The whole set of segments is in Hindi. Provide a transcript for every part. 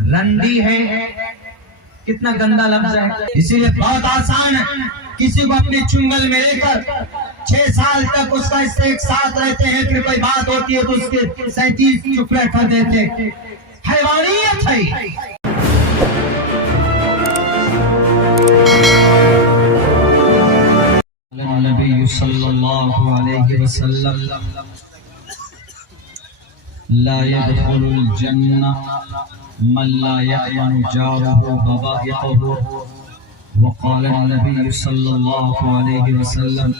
रंडी है, कितना गंदा लफ्ज है। इसीलिए बहुत आसान है, किसी को अपने चुंगल में लेकर 6 साल तक उसका इससे एक साथ रहते हैं, फिर कोई बात होती है तो उसके 37 टुकड़े कर देते। हैवानियत है। नबी सल्लल्लाहु अलैहि वसल्लम ला यदखुलुल जन्नह मन ला यअमनु जारुहु बवाइक़हु वक़ाल नबी सल्लल्लाहु अलैहि वसल्लम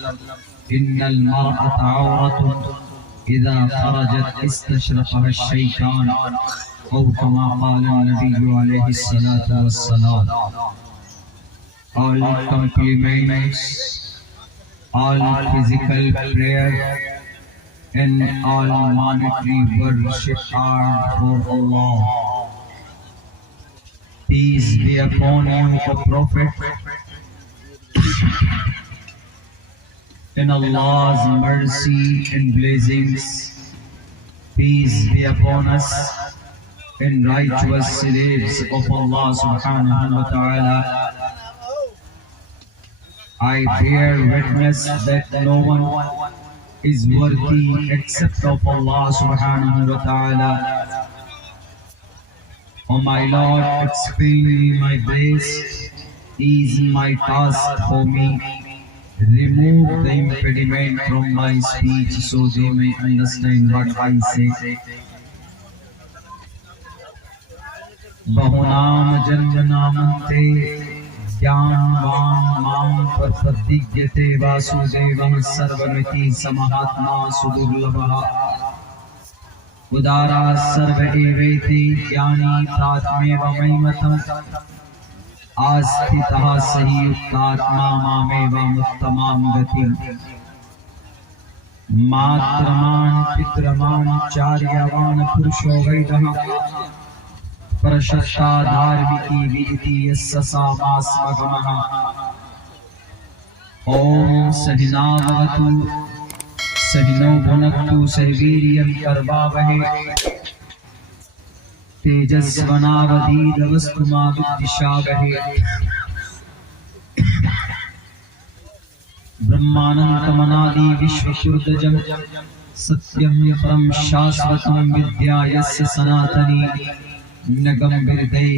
इन्नल मरअत औरतुन इज़ा खरजत इस्तशरक़हा शैतान औ कमा क़ाल नबी अलैहि सलातु वस्सलाम। All compliments, all physical prayer and all monetary worship are for Allah. Peace be upon you, O Prophet, and Allah's mercy and blessings. Peace be upon us and righteous slaves of Allah subhanahu wa ta'ala. I bear witness that no one is worthy except of Allah subhanahu wa ta'ala. O my Lord, explain me my grace, ease my task for me, remove the impediment from my speech so they may understand what I say. Bahunam janjanamante ज्ञान वाम माम प्रपद्यते वासुदेवः सर्वमिति समहात्मा सुदुर्लभः उदारा सर्व एवेति ज्ञानी तात्मेव मयिमतम् आस्थितः सहि युक्तात्मा मामेव मुत्तमां गतिम् मात्रमान् पितृमान् चार्यवान् पुरुषो वैदः प्रशस्ता धार्मिकी विदिति यस्य सामास्मगमः। ओम सहिनावतु सहिनो भुनक्तु सहिवीर्यं करवावहै तेजस्वनावधीतमस्तु मा विद्विषावहै। ब्रह्मानन्दमनादि विश्वसुरजं सत्यं परं शाश्वतं विद्या यस्य सनातनी नगम्बिरदे।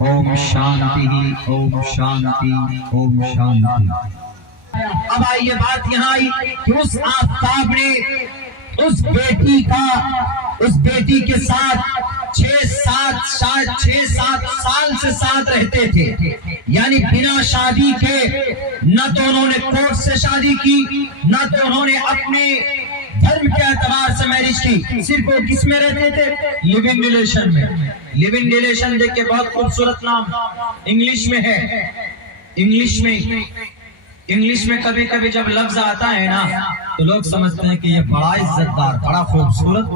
ओम शांति, ओम शांति, ओम शांति। अब आइए बात यहाँ आई कि उस आफताब ने उस बेटी के साथ 6-7 साल से साथ रहते थे, यानी बिना शादी के। न तो उन्होंने कोर्ट से शादी की, न तो उन्होंने अपने धर्म के एतबार से मैरिज की। सिर्फ वो किस में रहते थे? लिव इन रिलेशन में। लिव इन रिलेशन देख के बहुत खूबसूरत नाम इंग्लिश में है। इंग्लिश में कभी कभी जब लफ्ज आता है ना तो लोग समझते हैं कि ये बड़ा इज्जतदार, बड़ा खूबसूरत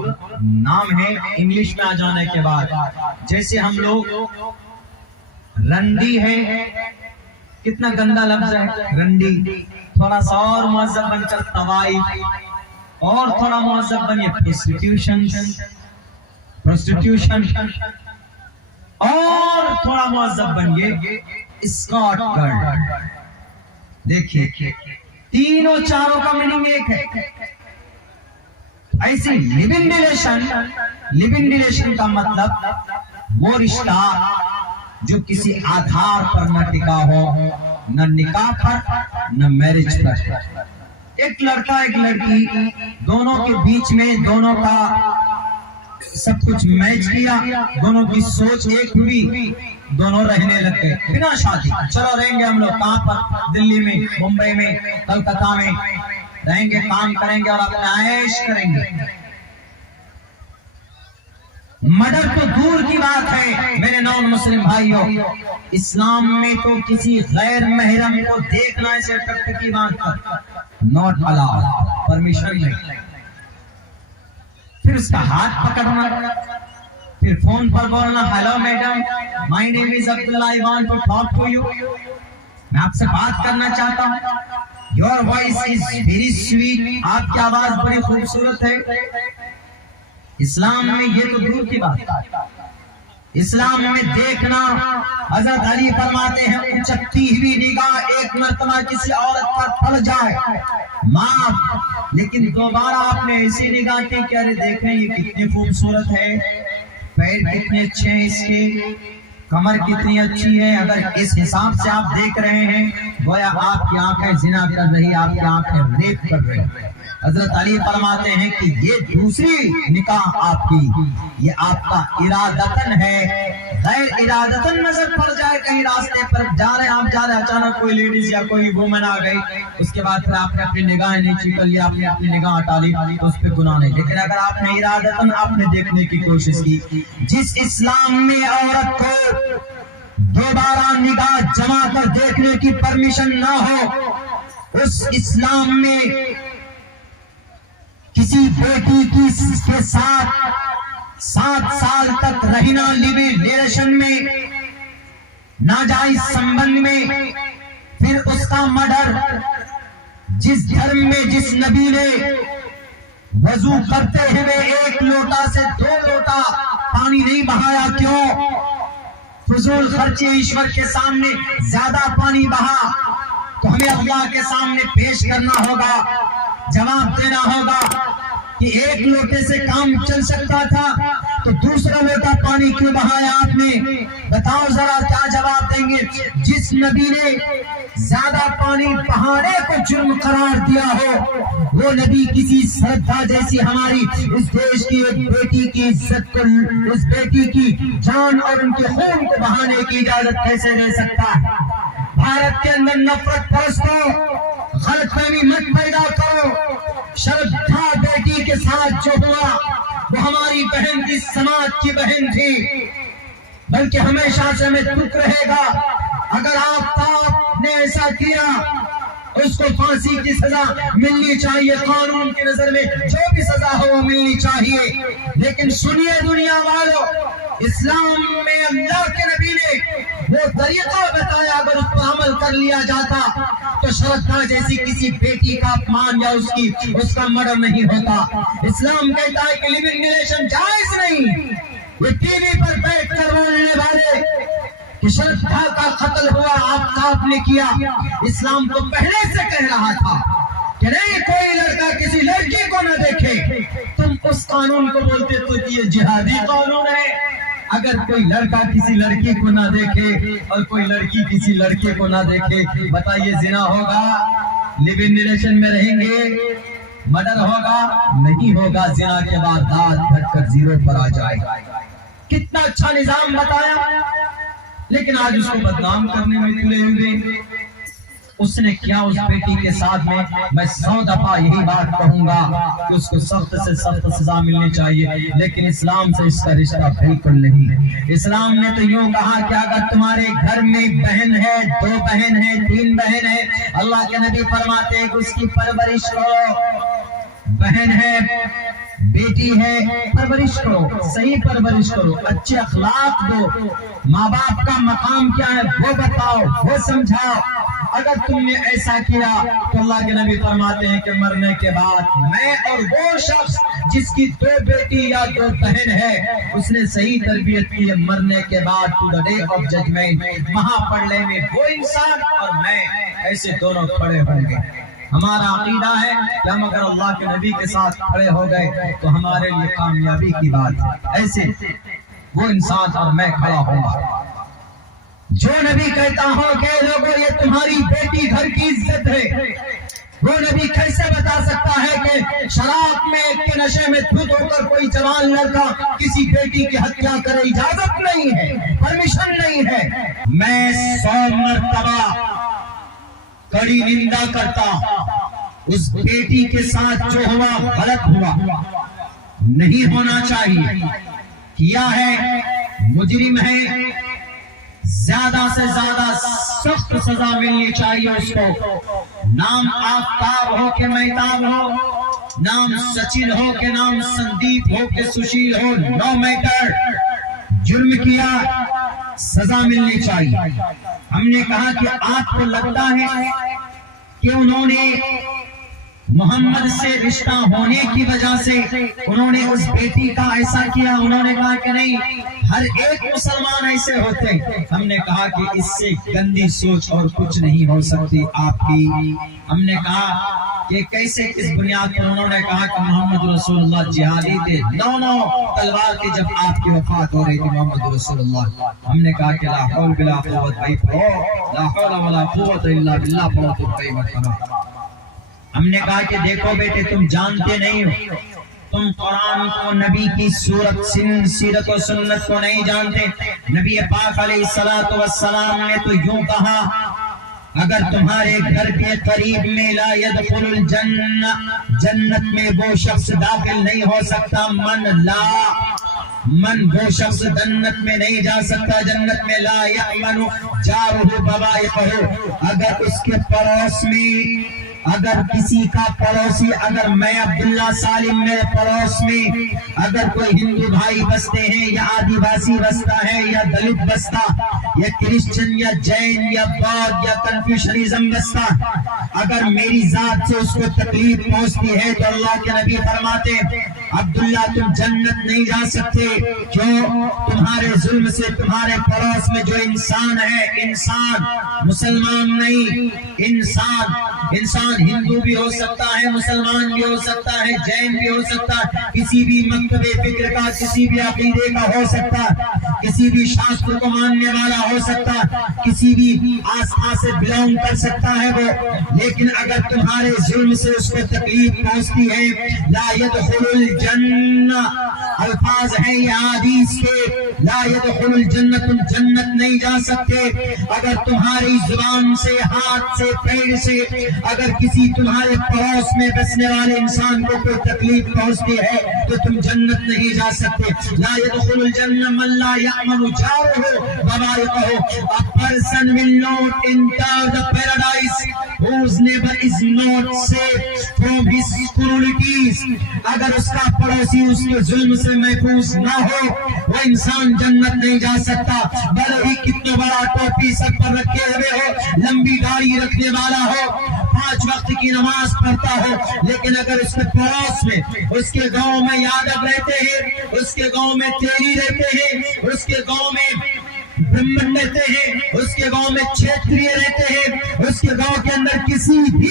नाम है। इंग्लिश में आ जाने के बाद जैसे हम लोग रंडी है, कितना गंदा लफ्ज है रंडी। थोड़ा सा और मुहज़्ज़ब बनकर तवाई, और थोड़ा मुहज़्ज़ब बनिए प्रोस्टिट्यूशन, और थोड़ा मुहज़्ज़ब बनिए स्कॉट गर्ल। देखिए तीनों चारों का मीनिंग एक है। ऐसे लिव इन रिलेशन का मतलब वो रिश्ता जो किसी आधार पर न टिका हो, न निकाह पर न मैरिज पर। एक लड़का एक लड़की, दोनों के बीच में दोनों का सब कुछ मैच किया, दोनों की सोच एक हुई, दोनों रहने लग गए बिना शादी। चलो रहेंगे हम लोग कहाँ पर? दिल्ली में, मुंबई में, कलकत्ता में रहेंगे, काम करेंगे और अपना ऐश करेंगे। मर्डर तो दूर की बात है मेरे नॉन मुस्लिम भाइयों, इस्लाम में तो किसी गैर महरम को देखना ऐसे टकटकी बांधकर नॉट अलाउड, परमिशन नहीं। फिर उसका हाथ पकड़ना, फिर फोन पर बोलना, hello madam, my name is Abdullah, I want to talk to you, मैं आपसे बात करना चाहता हूँ। Your voice is very sweet, आपकी आवाज बड़ी खूबसूरत है। इस्लाम में ये तो दूर की बात है, इस्लाम में देखना, हजरत अली फरमाते हैं उचकती हुई निगाह एक मर्तबा किसी औरत पर पड़ जाए माफ, लेकिन दोबारा आपने ऐसी निगाह की कि अरे देखें ये कितनी खूबसूरत है, पैर कितने अच्छे हैं इसके, कमर कितनी अच्छी है, अगर इस हिसाब से आप देख रहे हैं गोया आपकी आंखें जिना कर रही, आपकी आंखें रेप कर रही। हजरत अली फरमाते हैं कि ये दूसरी निकाह आपकी, ये आपका इरादतन है, गैर इरादतन नजर पड़ जाए कहीं रास्ते पर जा रहे आप, जा रहे अचानक कोई लेडीज या कोई वुमन आ गई, उसके बाद फिर आपने अपनी निगाहें नीचे कर लिया, आपने अपनी निगाह हटा ली तो उस पर गुनाह नहीं। लेकिन अगर आपने इरादतन आपने देखने की कोशिश की, जिस इस्लाम में औरत को दोबारा निगाह जमा कर देखने की परमिशन ना हो, उस इस्लाम में किसी बेटी के साथ 7 साल तक रहना, लिविंग रिलेशन में, नाजायज संबंध में, फिर उसका मर्डर, जिस धर्म में जिस नबी ने वजू करते हुए 1 लोटा से 2 लोटा पानी नहीं बहाया, क्यों? फजूल खर्चे, ईश्वर के सामने ज्यादा पानी बहा तो हमें अल्लाह के सामने पेश करना होगा, जवाब देना होगा कि 1 लोटे से काम चल सकता था तो दूसरा लोटा पानी क्यों बहाया आपने? बताओ जरा क्या जवाब देंगे? जिस नबी ने ज्यादा पानी बहाने को जुर्म करार दिया हो, वो नबी किसी श्रद्धा जैसी हमारी इस देश की एक बेटी की इज्जत को, उस बेटी की जान और उनके खून को बहाने की इजाजत कैसे दे सकता है? भारत के अंदर नफरत परस्तों, गलतफहमी मत पैदा करो। श्रद्धा बेटी के साथ जो हुआ वो हमारी बहन थी, समाज की बहन थी, बल्कि हमेशा से हमें दुख रहेगा अगर आपने ऐसा किया। उसको फांसी की सजा मिलनी चाहिए, कानून की नजर में जो भी सजा हो वो मिलनी चाहिए। लेकिन सुनिए दुनिया वालों, इस्लाम में अल्लाह के नबी ने वो तरीका बताया, अगर उस पर अमल कर लिया जाता तो श्रद्धा जैसी किसी बेटी का अपमान या उसका मर्डर नहीं होता। इस्लाम कहता है कि लिविंग रिलेशन जायज नहीं। ये टीवी पर बैठ कर बोलने वाले कि श्रद्धा का कत्ल हुआ, आपने किया, इस्लाम तो पहले से कह रहा था कि नहीं, कोई लड़का किसी लड़की को न देखे। तुम उस कानून को बोलते तो ये जिहादी कानून है। अगर कोई लड़का किसी लड़की को ना देखे और कोई लड़की किसी लड़के को ना देखे, बताइए जिना होगा? लिव इन रिलेशन में रहेंगे, मर्डर होगा? नहीं होगा। जिना के बाद दाद घटकर 0 पर आ जाएगा। कितना अच्छा निजाम बताया, लेकिन आज उसको बदनाम करने में तुले हुए। उसने क्या उस बेटी के साथ में, मैं 100 दफा यही बात कहूंगा कि उसको सख्त से सख्त सजा मिलनी चाहिए, लेकिन इस्लाम से इसका रिश्ता बिल्कुल नहीं। इस्लाम ने तो यूं कहा कि अगर तुम्हारे घर में बहन है, 2 बहन है, 3 बहन है, अल्लाह के नबी फरमाते हैं कि उसकी परवरिश करो। बहन है, बेटी है, परवरिश करो, सही परवरिश करो, अच्छे अखलाक दो, माँ बाप का मकाम क्या है वो बताओ, वो समझाओ। अगर तुमने ऐसा किया तो अल्लाह के नबी फरमाते हैं कि मरने के बाद मैं और वो शख्स जिसकी 2 बेटी या 2 बहन है, उसने सही तरबियत की है, मरने के बाद to the day of judgment महापड़ले में वो इंसान और मैं ऐसे दोनों खड़े होंगे। हमारा अकीदा है कि हम अगर अल्लाह के नबी के साथ खड़े हो गए तो हमारे लिए कामयाबी की बात है। ऐसे वो इंसान और मैं खड़ा होऊंगा जो नबी कहता हो कि लोगों ये तुम्हारी बेटी घर की इज्जत है। वो नबी कैसे बता सकता है कि शराब में के नशे में धुत होकर कोई जवान लड़का किसी बेटी की हत्या करे? इजाजत नहीं है, परमिशन नहीं है। मैं 100 मरतबा कड़ी निंदा करता, उस बेटी के साथ जो हुआ गलत हुआ, नहीं होना चाहिए। किया है, मुजरिम है, ज्यादा से ज्यादा सख्त सजा मिलनी चाहिए उसको। नाम आफ्ताब हो के महताब हो, नाम सचिन हो के नाम संदीप हो के सुशील हो, नो मैटर, जुर्म किया सजा मिलनी चाहिए। हमने कहा कि आपको लगता है कि उन्होंने मोहम्मद से रिश्ता होने की वजह से उन्होंने उस बेटी का ऐसा किया। उन्होंने कहा कि नहीं, हर एक मुसलमान ऐसे होते हैं। हमने कहा कि इससे गंदी सोच और कुछ नहीं हो सकती आपकी। हमने कहा कि कैसे, किस बुनियाद पर? उन्होंने कहा कि मोहम्मद रसूलुल्लाह जिहादी थे, 9 तलवार की जब आपकी वफात हो रही थी मोहम्मद रसूलुल्लाह। हमने कहा कि ला हौल बिला कुव्वत, भाई पढ़ो ला हौल वला कुव्वत इल्ला बिल्लाह, पढ़ो तुम कई मरतबा। हमने कहा कि देखो बेटे, तुम जानते नहीं हो, तुम कुरान को, नबी की सूरत, सीरत और सुन्नत को नहीं जानते। नबी पाक अलैहिस्सलातु वस्सलाम ने तो यूं कहा, अगर तुम्हारे घर के करीब में ला यदखुलुल जन्नह, जन्नत में वो शख्स दाखिल नहीं हो सकता, मन वो शख्स जन्नत में नहीं जा सकता, जन्नत में ला यअमनु जारुहु बवाइक़हु, अगर उसके पड़ोस में, अगर किसी का पड़ोसी, अगर मैं अब्दुल्ला सालिम में पड़ोस में अगर कोई हिंदू भाई बसते हैं, या आदिवासी बसता है, या दलित बसता, या क्रिश्चियन, या जैन, या बौद्ध, या कन्फ्यूशनिज्म बसता, अगर मेरी जात से उसको तकलीफ पहुंचती है तो अल्लाह के नबी फरमाते, अब्दुल्ला तुम जन्नत नहीं जा सकते। क्यों? तुम्हारे जुल्म से तुम्हारे पड़ोस में जो इंसान है, इंसान मुसलमान नहीं, इंसान हिंदू भी हो सकता है, मुसलमान भी हो सकता है, जैन भी हो सकता है, किसी भी मकतबे फिक्र का, किसी भी अकीदे का हो सकता, किसी भी शास्त्र को मानने वाला हो सकता, किसी भी आस्था से बिलोंग कर सकता है वो। लेकिन अगर तुम्हारे जुल्म से उसको तकलीफ पहुंचती है, ला यदखुलुल जन्नह, अल्फाज है ये हदीस के, ला यदखुलुल जन्नह, तुम जन्नत नहीं जा सकते। अगर तुम्हारी जुबान से, हाथ से, पैर से अगर किसी तुम्हारे पड़ोस में बसने वाले इंसान को कोई तकलीफ पहुंचती है तो तुम जन्नत नहीं जा सकते। ला यदखुलुल जन्नह मन ला यअमनु जारुहु बवाइक़हु, a person will not enter the paradise whose neighbor is not safe from his cruelties। अगर उसका पड़ोसी उसके जुल्म से महफूज ना हो, वो इंसान जन्नत नहीं जा सकता। भले ही कितना बड़ा टोपी सर पर रखे हुए हो, लंबी दाढ़ी रखने वाला हो, 5 वक्त की नमाज पढ़ता हो, लेकिन अगर उसके पड़ोस में, उसके गांव में यादव रहते हैं, उसके गांव में तेली रहते हैं, उसके गांव में ब्राह्मण रहते हैं, उसके गांव में क्षेत्रीय रहते हैं, उसके गांव के अंदर किसी भी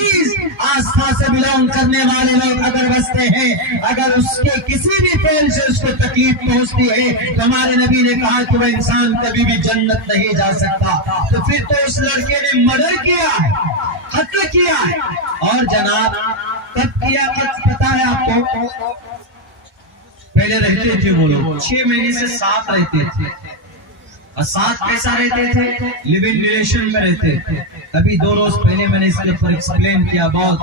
आस्था से बिलोंग करने वाले लोग अगर बसते हैं, अगर उसके किसी भी फेल से उसको तकलीफ पहुंचती है तो हमारे नबी ने कहा कि वह इंसान कभी भी जन्नत नहीं जा सकता। तो फिर तो उस लड़के ने मर्डर किया है, कत्ल किया है। और जनाब कब किया, पता है आपको? पहले रहते थे वो लोग 6 महीने से साथ रहते थे, और साथ कैसा रहते थे? लिव इन रिलेशन में रहते थे। अभी 2 रोज पहले मैंने इसके ऊपर एक्सप्लेन किया बहुत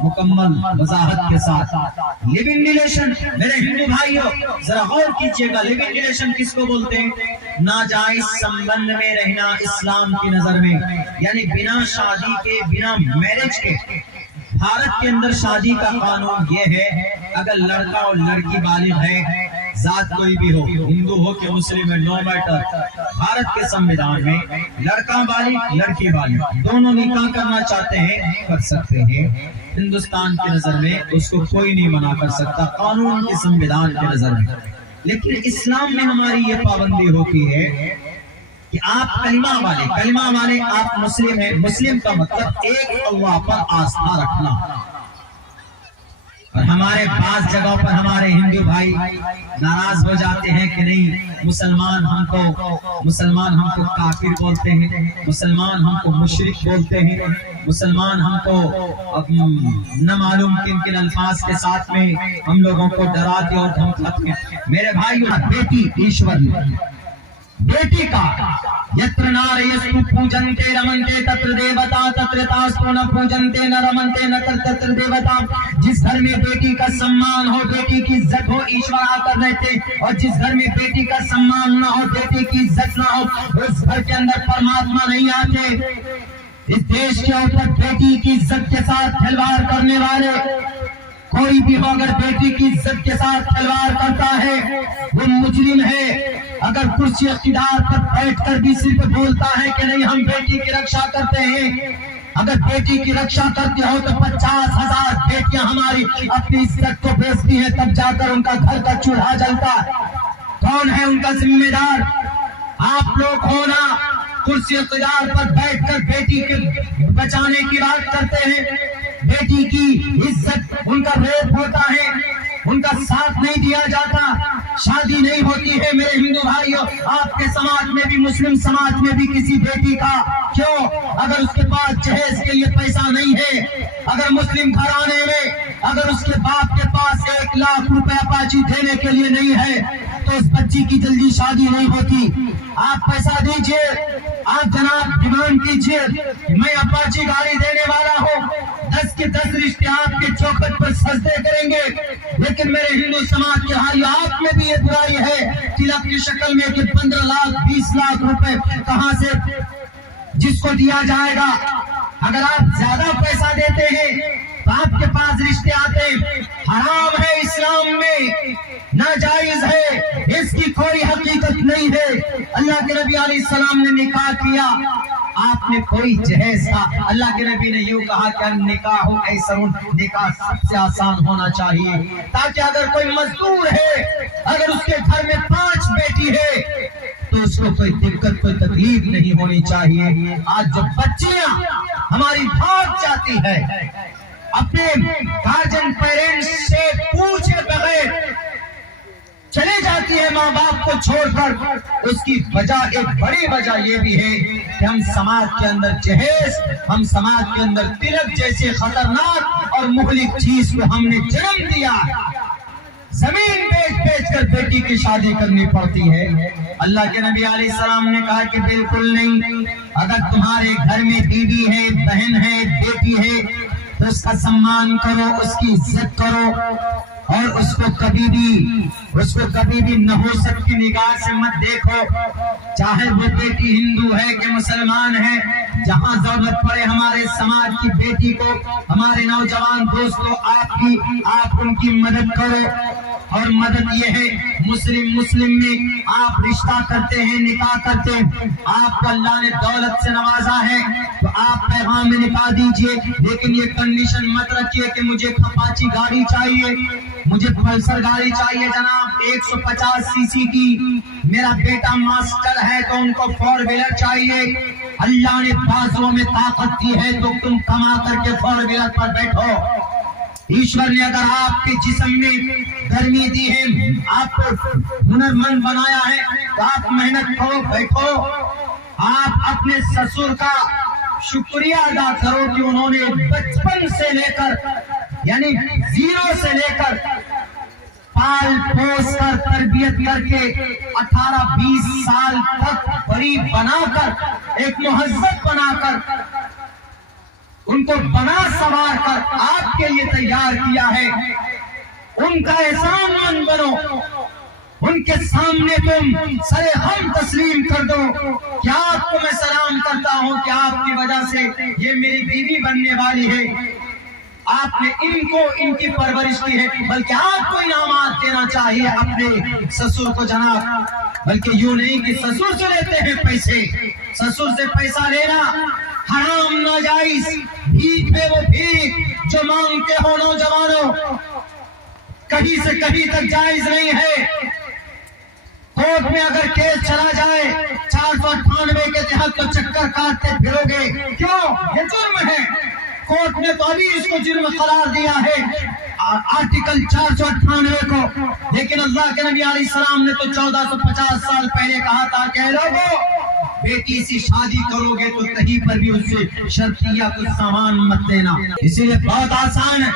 मुकम्मल वजाहत के साथ। लिव इन रिलेशन, मेरे हिंदू भाइयों जरा गौर कीजिएगा, लिव इन रिलेशन किसको बोलते हैं? नाजायज संबंध में रहना इस्लाम की नजर में, यानी बिना शादी के, बिना मैरिज के। भारत के अंदर शादी का कानून ये है, अगर लड़का और लड़की बालिग है, जात कोई भी हो, हिंदू हो कि मुस्लिम है, नो मैटर, भारत के संविधान में लड़का बालिग, लड़की बालिग दोनों निकाह करना चाहते हैं, कर सकते हैं। हिंदुस्तान की नजर में उसको कोई नहीं मना कर सकता, कानून के, संविधान के नजर में। लेकिन इस्लाम में हमारी ये पाबंदी होती है कि आप कलिमा वाले आप मुस्लिम हैं। मुस्लिम का मतलब एक अल्लाह पर आस्था रखना। और हमारे पास जगहों पर हमारे हिंदू भाई नाराज हो जाते हैं कि नहीं, मुसलमान हमको काफिर बोलते हैं, मुसलमान हमको मुशरिक बोलते हैं, मुसलमान हमको न मालूम किन अल्फाज के साथ में हम लोगों को डराते और धमकाते हैं। मेरे भाई, बेटी ईश्वर, बेटी का यत्र नारयस्तु पूजन्ते रमन्ते तत्र देवता तत्र तास्तु न पूजन्ते न रमन्ते न तत्र देवता। जिस घर में बेटी का सम्मान हो, बेटी की इज्जत हो, ईश्वर आकर रहते, और जिस घर में बेटी का सम्मान ना हो, बेटी की इज्जत ना हो, उस घर के अंदर परमात्मा नहीं आते। इस देश के ऊपर बेटी की इज्जत के साथ खिलवाड़ करने वाले कोई भी हो, अगर बेटी की इज्जत के साथ खिलवाड़ करता है वो मुजरिम है। अगर कुर्सी इख्तिदार पर बैठकर भी सिर्फ बोलता है कि नहीं हम बेटी की रक्षा करते हैं, अगर बेटी की रक्षा करते हो तो 50,000 बेटियां हमारी अपनी इज्जत को बेचती हैं, तब जाकर उनका घर का चूल्हा जलता। कौन है उनका जिम्मेदार? आप लोग हो ना। कुर्सी इख्तियार पर बैठकर बेटी के बचाने की बात करते हैं। बेटी की इज्जत, उनका रेप होता है, उनका साथ नहीं दिया जाता, शादी नहीं होती है। मेरे हिंदू भाइयों, आपके समाज में भी, मुस्लिम समाज में भी किसी बेटी का क्यों, अगर उसके पास जहेज के लिए पैसा नहीं है, अगर मुस्लिम घराने में अगर उसके बाप के पास 1 लाख रुपए अपाची देने के लिए नहीं है, तो उस बच्ची की जल्दी शादी नहीं होती। आप पैसा दीजिए, आप जनाब डिमांड कीजिए, मैं अपाची गाड़ी देने वाला हूँ, 10 के 10 रिश्ते आपके चौखट पर सजदे करेंगे। लेकिन मेरे हिंदू समाज के भाइयों, आप में भी ये बुराई है तिलक की शक्ल में कि 15 लाख 20 लाख रुपए कहां से जिसको दिया जाएगा। अगर आप ज्यादा पैसा देते हैं तो आपके पास रिश्ते आते, हराम है, इस्लाम में नाजायज है, इसकी कोई हकीकत नहीं है। अल्लाह के नबी अलैहिस्सलाम ने निकाह किया, आपने कोई जहेज का, अल्लाह के नबी ने यूं कहा कि निकाह ऐसा, निकाह सबसे आसान होना चाहिए, ताकि अगर कोई मजदूर है, अगर उसके घर में 5 बेटी है तो उसको कोई दिक्कत, कोई तकलीफ नहीं होनी चाहिए। आज जब बच्चियां हमारी भाग जाती है, अपने गार्जियन पेरेंट्स से पूछे बगैर चले जाती है माँ बाप को छोड़कर, उसकी वजह, एक बड़ी वजह ये भी है कि हम समाज के अंदर जहेज, हम समाज के अंदर तिलक जैसे खतरनाक और मुहलिक चीज को हमने जन्म दिया। जमीन बेच कर बेटी की शादी करनी पड़ती है। अल्लाह के नबी अलैहिस्सलाम ने कहा कि बिल्कुल नहीं, अगर तुम्हारे घर में बीवी है, बहन है, बेटी है, तो उसका सम्मान करो, उसकी इज्जत करो, और उसको कभी भी नहुसत की निगाह से मत देखो। चाहे वो बेटी हिंदू है कि मुसलमान है, जहाँ जरूरत पड़े हमारे समाज की बेटी को, हमारे नौजवान दोस्तों, आप उनकी मदद करो। और मदद ये है, मुस्लिम में आप रिश्ता करते हैं, निकाह करते हैं, आपको अल्लाह ने दौलत से नवाजा है, तो आप पैगाम में निकाह दीजिए, लेकिन ये कंडीशन मत रखिए कि मुझे अपाची गाड़ी चाहिए, मुझे पल्सर गाड़ी चाहिए जनाब 150 सीसी की, मेरा बेटा मास्टर है तो उनको 4 व्हीलर चाहिए। अल्लाह ने बाजुओं में ताकत दी है तो तुम कमा करके 4 व्हीलर पर बैठो। ईश्वर ने अगर आपके जिस्म में गर्मी दी है, आपको हुनरमंद बनाया है, तो आप मेहनत करो, बैठो। आप अपने ससुर का शुक्रिया अदा करो कि उन्होंने बचपन से लेकर, यानी 0 से लेकर पाल पोस कर, तरबियत करके 18-20 साल तक बड़ी बनाकर, एक मुहज्जब बनाकर, उनको बना संवार कर आपके लिए तैयार किया है। उनका एहसानमंद बनो, उनके सामने तुम सरे हम तस्लीम कर दो कि आपको मैं सलाम करता हूं कि आपकी वजह से ये मेरी बीवी बनने वाली है, आपने इनकी परवरिश की है। बल्कि आपको इनामात देना चाहिए अपने ससुर को जनाब, बल्कि यूं नहीं कि ससुर से लेते हैं पैसे। ससुर से पैसा लेना हराम, नाजायज, भीख है वो भीख जो मांगते हो नौजवानों, कहीं से कहीं तक जायज नहीं है। कोर्ट में अगर केस चला जाए 498 के तहत तो चक्कर काटते फिरोगे, क्यों? ये जुर्म है। कोर्ट ने तो अभी इसको जुर्म करार दिया है, आर्टिकल 498 को। लेकिन अल्लाह के नबी अलैहिस्सलाम ने तो 1450 साल पहले कहा था कि लोगों, बेटी से शादी करोगे तो कहीं पर भी उससे शर्तिया कुछ सामान मत देना। इसीलिए बहुत आसान है,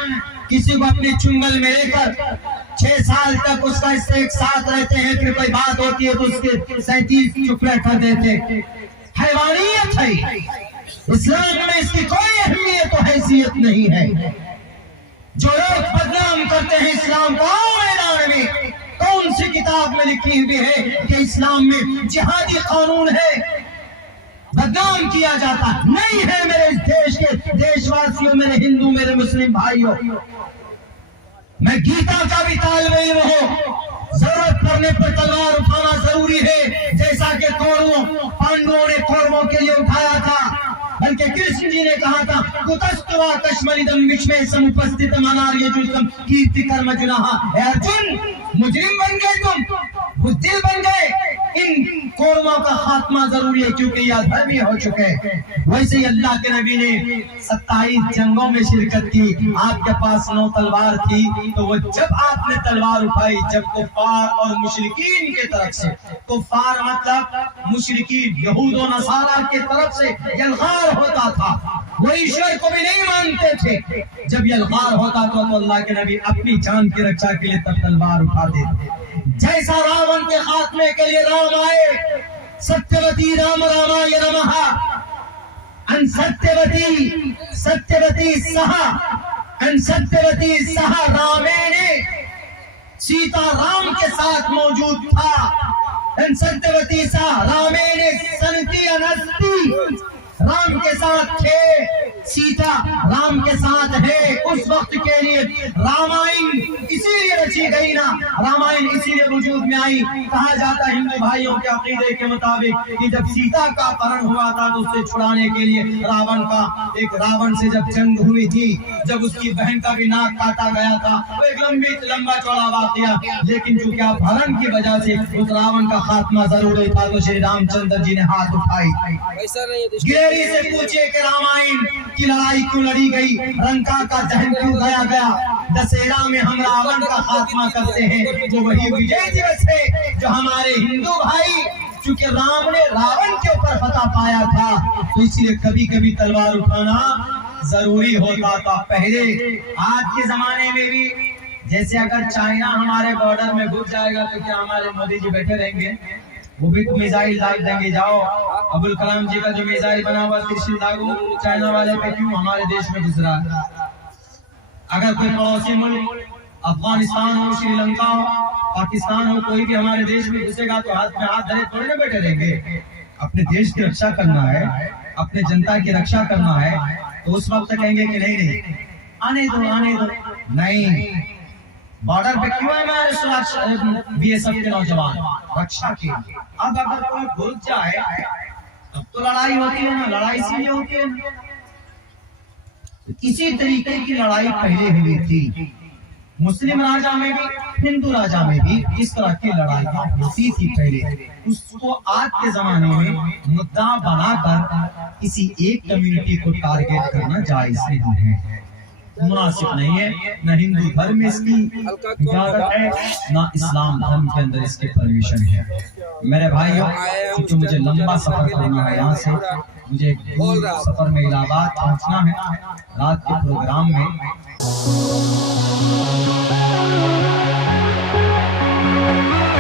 किसी को अपने चुंगल में लेकर 6 साल तक उसका इससे एक साथ रहते हैं, फिर कोई बात होती है तो उसके 37 चुपड़े कर देते। हैवानियत है, इस्लाम में इसकी कोई अहमियत और हैसियत नहीं है। जो लोग बदनाम करते हैं इस्लाम को, मैदान में कौन सी किताब में लिखी हुई है कि इस्लाम में जिहादी कानून है? बदनाम किया जाता नहीं है। मेरे इस देश के देशवासियों, मेरे हिंदू, मेरे मुस्लिम भाइयों, मैं गीता का भी तालिब इल्म हूं। जरूरत पड़ने पर तलवार उठाना जरूरी है, जैसा कि पांडवों ने कौरवों के लिए उठाया था। बल्कि कृष्ण जी ने कहा था सर्वा कश्मलिदम विश्वे समुपस्थित मनार ये जुल्म कीर्ति कर्म जुनाहा। अर्जुन मुजरिम बन गए, तुम बुज़दिल बन गए। इन कौमों का खात्मा जरूरी है क्योंकि ये अधर्मी हो चुके हैं। वैसे ही अल्लाह के नबी ने 27 जंगों में शिरकत की। आपके पास 9 तलवार थी, तो वो जब आपने तलवार उठाई, जब कुफार और मुशरिकीन के तरफ से, कुफार मतलब मुशरिकीन यहूद और नसारा के तरफ से यलगार होता था, वो ईश्वर को भी नहीं मानते थे। जब यलगार होता तो अल्लाह के नबी अपनी जान की रक्षा के लिए तब तलवार उठा देते। जैसा रावण के खात्मे के लिए राम आए, सत्यवती राम रामाय नमः, अन सत्यवती सत्यवती सह रामेण, सीता राम के साथ मौजूद था। अन सत्यवती सह रामेण सनति अनस्ति, राम के साथ थे, सीता राम के साथ है। उस वक्त के लिए रामायण इसीलिए रची गई ना, रामायण इसीलिए वजूद में आई। कहा जाता है हिंदू भाइयों के अकीदे के मुताबिक कि जब सीता का अपहरण हुआ था तो उसे छुड़ाने के लिए रावण से जब जंग हुई थी, जब उसकी बहन का भी नाक काटा गया था, वो एक लंबा चौड़ा वाकया, लेकिन चूंकि अपहरण की वजह से उस रावण का खात्मा जरूरी था, तो श्री रामचंद्र जी ने हाथ उठाई। गिलेरी से पूछे कि रामायण की लड़ाई क्यों लड़ी गई, रंका का दहन क्यों किया गया, दशहरा में हम रावण का खात्मा करते हैं, जो वही विजय दिवस है जो हमारे हिंदू भाई, क्योंकि राम ने रावण के ऊपर फतह पाया था, तो इसलिए कभी कभी तलवार उठाना जरूरी होता था पहले। आज के जमाने में भी जैसे अगर चाइना हमारे बॉर्डर में घुस जाएगा तो क्या हमारे मोदी जी बैठे रहेंगे? वो भी तो मिसाइल दाग देंगे। जाओ अब्दुल कलाम जी का जो मिसाइल बना हुआ त्रिशूल दागो, चाइना वाले पे क्यों हमारे देश में घुस रहा है? अगर कोई पड़ोसी मुल्क अफगानिस्तान हो, श्रीलंका हो, पाकिस्तान हो, कोई भी हमारे देश में घुसेगा तो हाथ में हाथ धरे थोड़े ना बैठे रहेंगे। अपने देश की रक्षा करना है, अपने जनता की रक्षा करना है, तो उस वक्त कहेंगे कि नहीं आने दो नहीं। बॉर्डर पे क्यों है हमारे सुरक्षा बीएसएफ के नौजवान रक्षा के। अब अगर कोई घुस जाए तब तो लड़ाई होती है ना, लड़ाई इसीलिए होती है। इसी तरीके की लड़ाई पहले हुई थी, मुस्लिम राजा में भी हिंदू राजा में भी इस तरह की लड़ाइयां होती थी पहले। उसको आज के जमाने में मुद्दा बनाकर किसी एक कम्युनिटी को टारगेट करना जायज नहीं है, मुनासिब नहीं है। न हिंदू धर्म में इसकी इजाजत है, न इस्लाम धर्म के अंदर इसकी परमिशन है। मेरे भाइयों, क्योंकि मुझे लंबा सफर करना है, यहाँ से मुझे सफर में इलाहाबाद पहुंचना है रात के प्रोग्राम में।